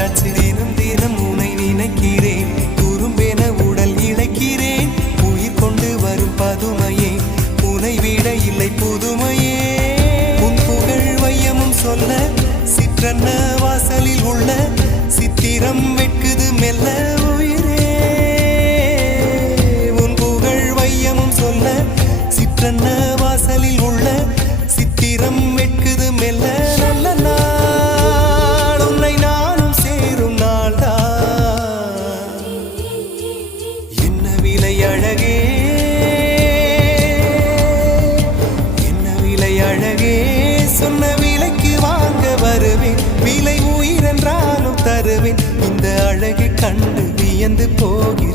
ராஜாச்சு தினம் தினம் உனை நினைக்கிறேன் துரும்பென உடல் இழைக்கிறேன் உயிர் கொண்டு வரும் பதுமையே உனை விட இல்லை புதுமையே உன் புகழ் வையமும் சொல்ல சிற்றன்ன வாசலில் உள்ள சித்திரம் வெட்குது மெல்ல உயிரே உன் புகழ் வையமும் சொல்ல சிற்றன்ன வாசலில் உள்ள சித்திரம் வெட்குது மெல்ல நல்ல நாள் உன்னை நானும் சேரும் நாள்தான் என்ன விலை அழகே என்ன விலை அழகே சொன்ன விலைக்கு வாங்க வருவேன் விலை உயிரென்றாலும் தருவேன் இந்த அழகை கண்டு வியந்து போகிறேன்